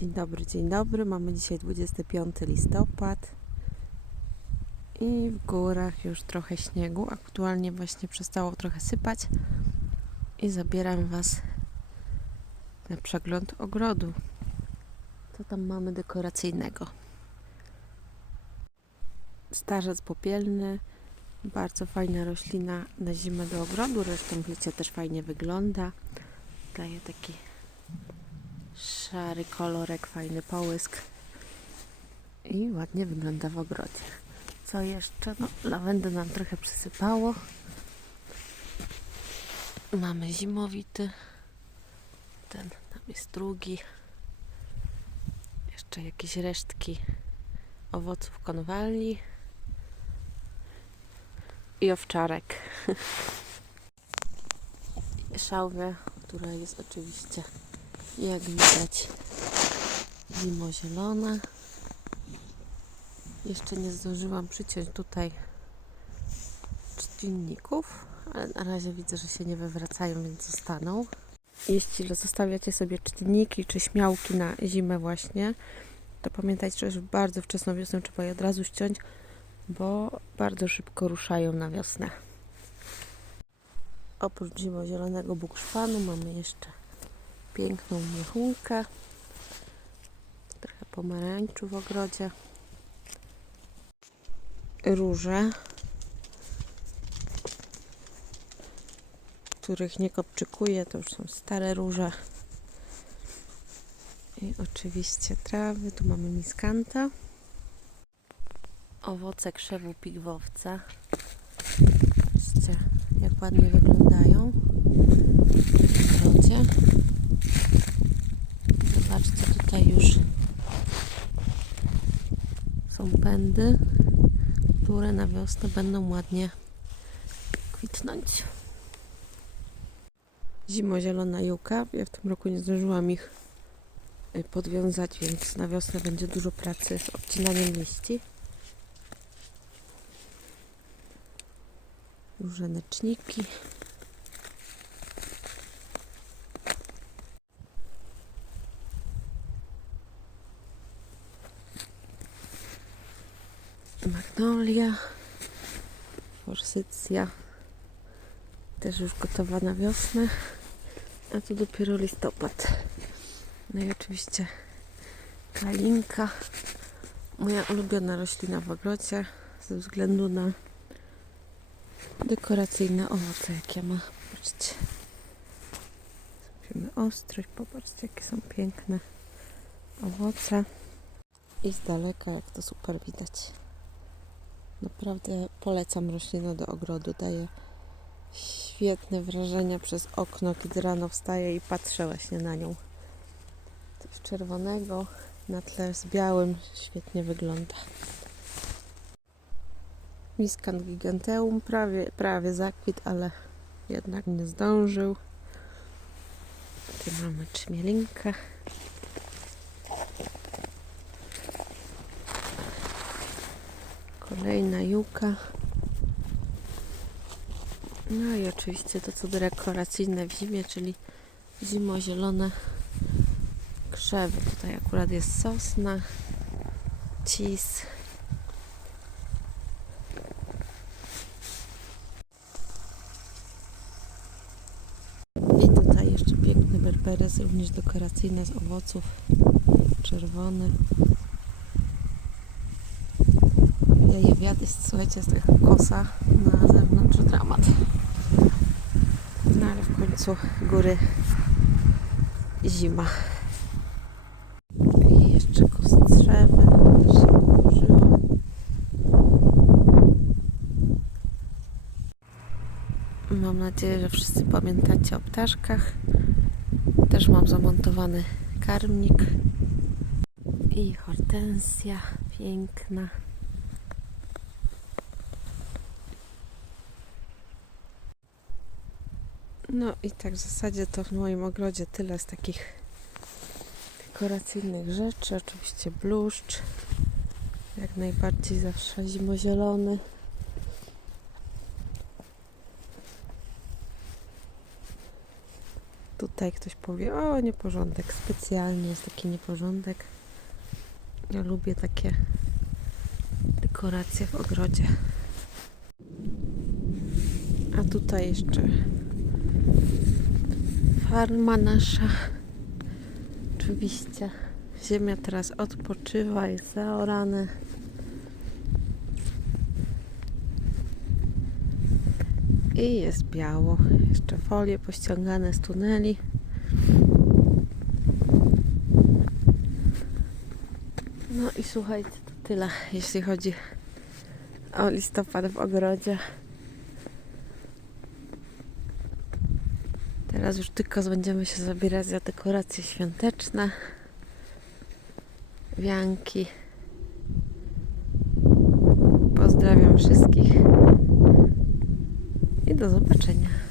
Dzień dobry, dzień dobry. Mamy dzisiaj 25 listopad i w górach już trochę śniegu. Aktualnie właśnie przestało trochę sypać i zabieram Was na przegląd ogrodu. Co tam mamy dekoracyjnego? Starzec popielny, bardzo fajna roślina na zimę do ogrodu, zresztą w też fajnie wygląda. Daje taki szary kolorek, fajny połysk i ładnie wygląda w ogrodzie. Co jeszcze? No, lawendę nam trochę przysypało. Mamy zimowity. Ten tam jest drugi. Jeszcze jakieś resztki owoców konwali i owczarek. Szałwia, która jest oczywiście jak widać zimozielona. Jeszcze nie zdążyłam przyciąć tutaj czcinników, ale na razie widzę, że się nie wywracają, więc zostaną. Jeśli zostawiacie sobie czcinniki czy śmiałki na zimę właśnie, to pamiętajcie, że bardzo wczesną wiosnę trzeba je od razu ściąć, bo bardzo szybko ruszają na wiosnę. Oprócz zimozielonego bukszpanu mamy jeszcze piękną miechunkę. Trochę pomarańczu w ogrodzie. Róże, których nie kopczykuję, to już są stare róże. I oczywiście trawy. Tu mamy miskanta. Owoce krzewu pigwowca. Zobaczcie, jak ładnie wyglądają w ogrodzie. Zobaczcie, tutaj już są pędy, które na wiosnę będą ładnie kwitnąć. Zimozielona juka. Ja w tym roku nie zdążyłam ich y, podwiązać, więc na wiosnę będzie dużo pracy z obcinaniem liści. Różaneczniki. Magnolia, forsycja, też już gotowa na wiosnę, a tu dopiero listopad. No i oczywiście kalinka, moja ulubiona roślina w ogrodzie ze względu na dekoracyjne owoce, jakie ma. Patrzcie. Zrobimy ostrość, popatrzcie, jakie są piękne owoce. I z daleka, jak to super widać. Naprawdę polecam roślinę do ogrodu. Daje świetne wrażenia przez okno, kiedy rano wstaję i patrzę właśnie na nią. Coś czerwonego na tle z białym świetnie wygląda. Miskant giganteum prawie, prawie zakwit, ale jednak nie zdążył. Tu mamy trzmielinkę. Kolejna juka. No i oczywiście to co dekoracyjne w zimie, czyli zimozielone krzewy. Tutaj akurat jest sosna, cis. I tutaj jeszcze piękny berberes, również dekoracyjny z owoców, czerwony. Daje wiady, słuchajcie, jest taka kosa na zewnątrz, dramat. No ale w końcu góry zima. I jeszcze kostrzewy, też się położyło. Mam nadzieję, że wszyscy pamiętacie o ptaszkach. Też mam zamontowany karmnik i hortensja piękna. No i tak w zasadzie to w moim ogrodzie tyle z takich dekoracyjnych rzeczy. Oczywiście bluszcz, jak najbardziej zawsze zimozielony. tutaj ktoś powie, o nieporządek, specjalnie jest taki nieporządek. Ja lubię takie dekoracje w ogrodzie. A tutaj jeszcze farma nasza. Oczywiście ziemia teraz odpoczywa, jest zaorane. I jest biało. Jeszcze folie pościągane z tuneli. No i słuchajcie, to tyle, jeśli chodzi o listopad w ogrodzie. Teraz już tylko będziemy się zabierać za dekoracje świąteczne. Wianki. Pozdrawiam wszystkich i do zobaczenia.